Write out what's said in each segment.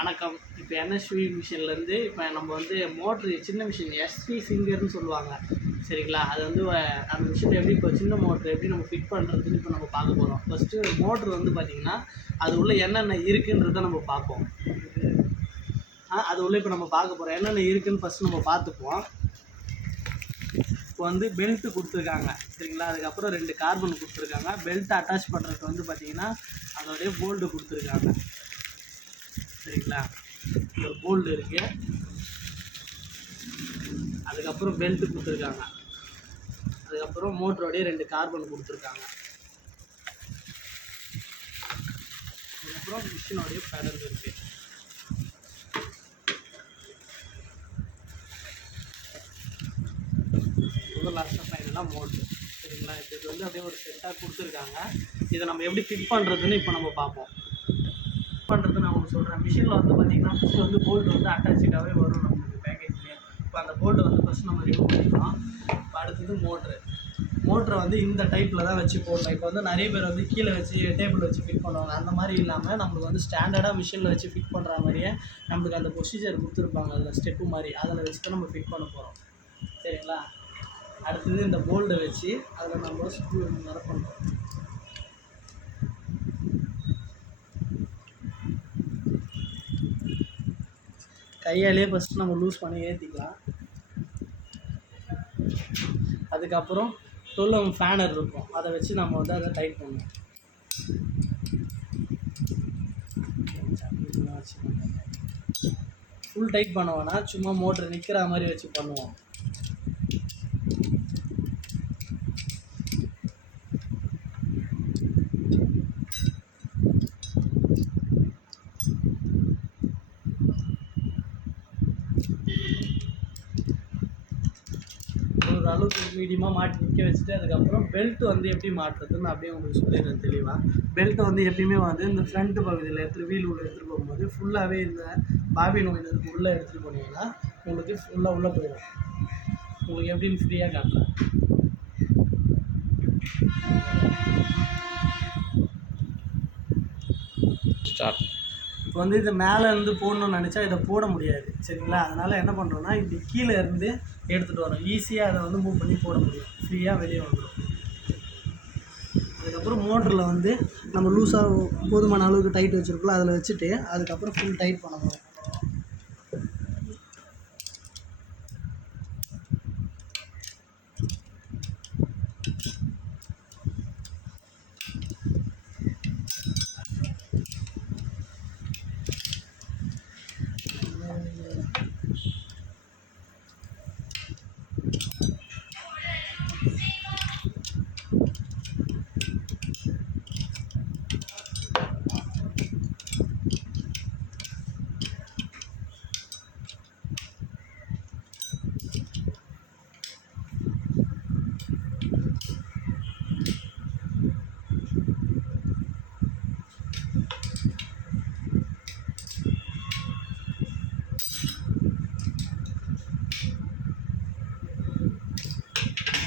வணக்கம். இப்போ என்எஸ்வி மிஷின்லேருந்து இப்போ நம்ம வந்து மோட்ரு சின்ன மிஷின் எஸ்வி ஃபிங்கர்னு சொல்லுவாங்க. சரிங்களா? அது வந்து அந்த மிஷின் எப்படி இப்போ சின்ன மோட்ரு எப்படி நம்ம ஃபிட் பண்ணுறதுன்னு இப்போ நம்ம பார்க்க போகிறோம். ஃபஸ்ட்டு மோட்ரு வந்து பார்த்திங்கன்னா அது உள்ளே என்னென்ன இருக்குன்றதை நம்ம பார்ப்போம். அது உள்ளே இப்போ நம்ம பார்க்க போகிறோம். என்னென்ன இருக்குதுன்னு ஃபஸ்ட்டு நம்ம பார்த்துப்போம். இப்போ வந்து பெல்ட்டு கொடுத்துருக்காங்க. சரிங்களா? அதுக்கப்புறம் 2 கார்பன் கொடுத்துருக்காங்க. பெல்ட்டை அட்டாச் பண்ணுறதுக்கு வந்து பார்த்திங்கன்னா அதோடைய போல்டு கொடுத்துருக்காங்க. சரிங்களா? ஒரு போல்டு இருக்குது. அதுக்கப்புறம் பெல்ட்டு கொடுத்துருக்காங்க. அதுக்கப்புறம் மோட்டரோடைய 2 கார்பன் கொடுத்துருக்காங்க. அதுக்கப்புறம் மிஷினோடைய பேடல் இருக்குது. லாஸ்ட்டாக ஃபைனலாக மோட்ரு. சரிங்களா? இப்போ இது வந்து அப்படியே ஒரு செட்டாக கொடுத்துருக்காங்க. இதை நம்ம எப்படி ஃபிட் பண்ணுறதுன்னு இப்போ நம்ம பார்ப்போம். பண்ணுறது நான் உங்களுக்கு சொல்கிறேன். மிஷினில் வந்து பார்த்திங்கன்னா ஃபஸ்ட்டு வந்து போல்டு வந்து அட்டாச்சுக்காகவே வரும் நம்மளுக்கு பேக்கேஜ்லேயே. இப்போ அந்த போல்டு வந்து ஃபஸ்ட்டு நம்ம ரிமூவ் பண்ணிக்கலாம். இப்போ அடுத்தது மோட்ரை வந்து இந்த டைப்பில் தான் வச்சு போடணும். இப்போ வந்து நிறைய பேர் வந்து கீழே வச்சு டேபிள் வச்சு ஃபிட் பண்ணுவாங்க. அந்த மாதிரி இல்லாமல் நம்மளுக்கு வந்து ஸ்டாண்டர்டாக மிஷினில் வச்சு ஃபிட் பண்ணுற மாதிரியே நம்மளுக்கு அந்த ப்ரொசீஜர் கொடுத்துருப்பாங்க. அதில் ஸ்டெப்பு மாதிரி அதில் வச்சு தான் நம்ம ஃபிட் பண்ண போகிறோம். சரிங்களா? அடுத்தது இந்த போல்டை வச்சு அதில் நம்ம ஸ்க்ரூ வர பண்ணுறோம். கையாலேயே ஃபஸ்ட்டு நம்ம லூஸ் பண்ணி ஏற்றிக்கலாம். அதுக்கப்புறம் 12mm ஃபேனர் இருக்கும். அதை வச்சு நம்ம வந்து அதை டைட் பண்ணுவோம். ஃபுல் டைட் பண்ணுவோன்னா சும்மா மோட்ரு நிற்கிற மாதிரி வச்சு பண்ணுவோம். ஒரு அளவுக்கு மீடியமாக மாட்டி நிற்க வச்சுட்டு அதுக்கப்புறம் பெல்ட்டு வந்து எப்படி மாட்டுறதுன்னு அப்படியே உங்களுக்கு சொல்லிடுறேன் தெளிவாக. பெல்ட்டை வந்து எப்பயுமே வந்து இந்த ஃப்ரண்ட்டு பகுதியில் வீல் உள்ள எடுத்துகிட்டு போகும்போது ஃபுல்லாகவே இந்த பாபின் ஒயினருக்கு உள்ளே எடுத்துகிட்டு போனீங்கன்னா உங்களுக்கு ஃபுல்லாக உள்ளே போயிடும். உங்களுக்கு எப்படின்னு ஃப்ரீயாக காட்டுறேன். ஸ்டார்ட். இப்போ வந்து இதை மேலே இருந்து போடணும்னு நினச்சா இதை போட முடியாது. சரிங்களா? அதனால் என்ன பண்ணுறோன்னா இப்படி கீழே இருந்து எடுத்துகிட்டு வரோம். ஈஸியாக அதை வந்து மூவ் பண்ணி போட முடியும். ஃப்ரீயாக வெளியே வந்துடும். அதுக்கப்புறம் மோட்டரில் வந்து நம்ம லூஸாக போதுமான அளவுக்கு டைட் வச்சுருக்கோம். அதில் வச்சுட்டு அதுக்கப்புறம் ஃபுல் டைட் பண்ண போகிறோம்.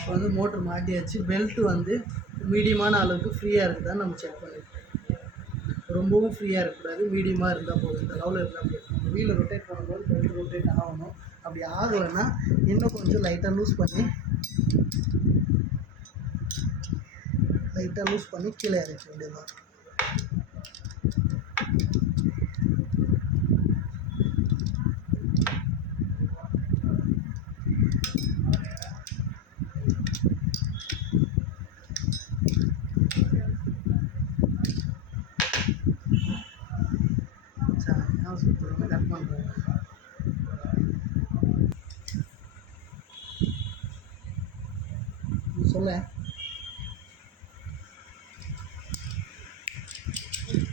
இப்போ வந்து மோட்ரு மாட்டியாச்சு. பெல்ட்டு வந்து மீடியமான அளவுக்கு ஃப்ரீயாக இருக்குதான்னு நம்ம செக் பண்ணிக்கலாம். ரொம்பவும் ஃப்ரீயாக இருக்கக்கூடாது, மீடியமாக இருந்தால் போதும். இந்த லெவலில் இருந்தால் போதும். நம்ம வீலை ரொட்டேட் பண்ணும்போது பெல்ட் ரொட்டேட் ஆகணும். அப்படி ஆகலைன்னா இன்னும் கொஞ்சம் லைட்டாக லூஸ் பண்ணி கீழே இறக்க வேண்டியதுதான். கட் பண்ணுறேன். சொல்ல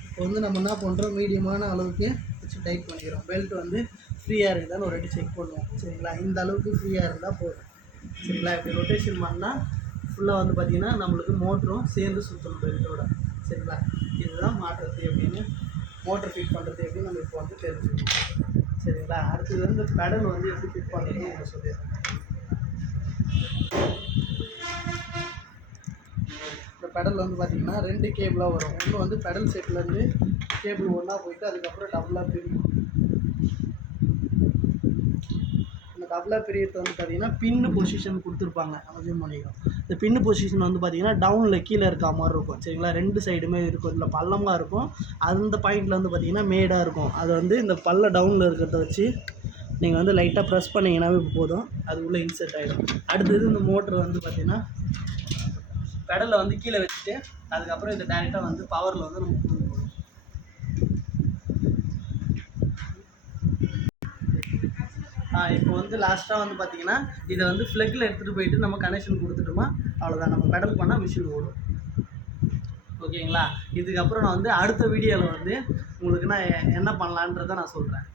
இப்போ வந்து நம்ம என்ன பண்ணுறோம், மீடியமான அளவுக்கு வச்சு டைட் பண்ணிக்கிறோம். பெல்ட் வந்து ஃப்ரீயாக இருக்குதான்னு ஒரு வாட்டி செக் பண்ணுவோம். சரிங்களா? இந்த அளவுக்கு ஃப்ரீயாக இருந்தால் போதும். சரிங்களா? இப்படி ரொட்டேஷன் பண்ணால் ஃபுல்லாக வந்து பார்த்திங்கன்னா நம்மளுக்கு மோட்டரும் சேர்ந்து சுற்றணும் பெல்ட்டோட. சரிங்களா? இதுதான் மாட்டுறது எப்படின்னு, மோட்டர் ஃபிட் பண்ணுறது எப்படின்னு நம்ம இப்போ வந்து தெரிஞ்சுக்கணும். சரிங்களா? அடுத்தது வந்து பெடல் வந்து எப்படி ஃபிட் பண்ணுறதுன்னு நான் சொல்லிடுறேன். இந்த பெடல் வந்து பார்த்திங்கன்னா 2 கேபிளாக வரும். ஒன்று வந்து பெடல் செட்லேருந்து கேபிள் ஒன்றா போயிட்டு அதுக்கப்புறம் டபுளாக பிரியும். இந்த டபுளாக பிரியறது வந்து பார்த்தீங்கன்னா பின்னு பொசிஷன் கொடுத்துருப்பாங்க. நம்ம ஜூம் பண்ணிக்கலாம். இந்த பின்னு பொசிஷன் வந்து பார்த்தீங்கன்னா டவுனில் கீழே இருக்க மாதிரி இருக்கும். சரிங்களா, 2 சைடுமே இருக்கும். இதில் பள்ளமாக இருக்கும், அந்த பாயிண்டில் வந்து பார்த்தீங்கன்னா மேடாக இருக்கும். அது வந்து இந்த பல்ல டவுனில் இருக்கிறத வச்சு நீங்கள் வந்து லைட்டாக ப்ரெஸ் பண்ணிங்கன்னாவே போதும், அது உள்ளே இன்செர்ட் ஆகிடும். அடுத்தது இந்த மோட்ரு வந்து பார்த்தீங்கன்னா பெடலை வந்து கீழே வச்சுட்டு அதுக்கப்புறம் இதை டேரெக்டாக வந்து பவரில் வந்து நம்ம கொண்டு போகணும். இப்போ வந்து லாஸ்ட்டாக வந்து பார்த்தீங்கன்னா இதை வந்து ஃப்ளக்கில் எடுத்துகிட்டு போயிட்டு நம்ம கனெக்ஷன் கொடுத்துட்டோமா, அவ்வளோதான். நம்ம பெடல் பண்ணால் மிஷின் ஓடும். ஓகேங்களா. இதுக்கப்புறம் நான் வந்து அடுத்த வீடியோவில் வந்து உங்களுக்கு நான் என்ன பண்ணலான்றதை நான் சொல்கிறேன்.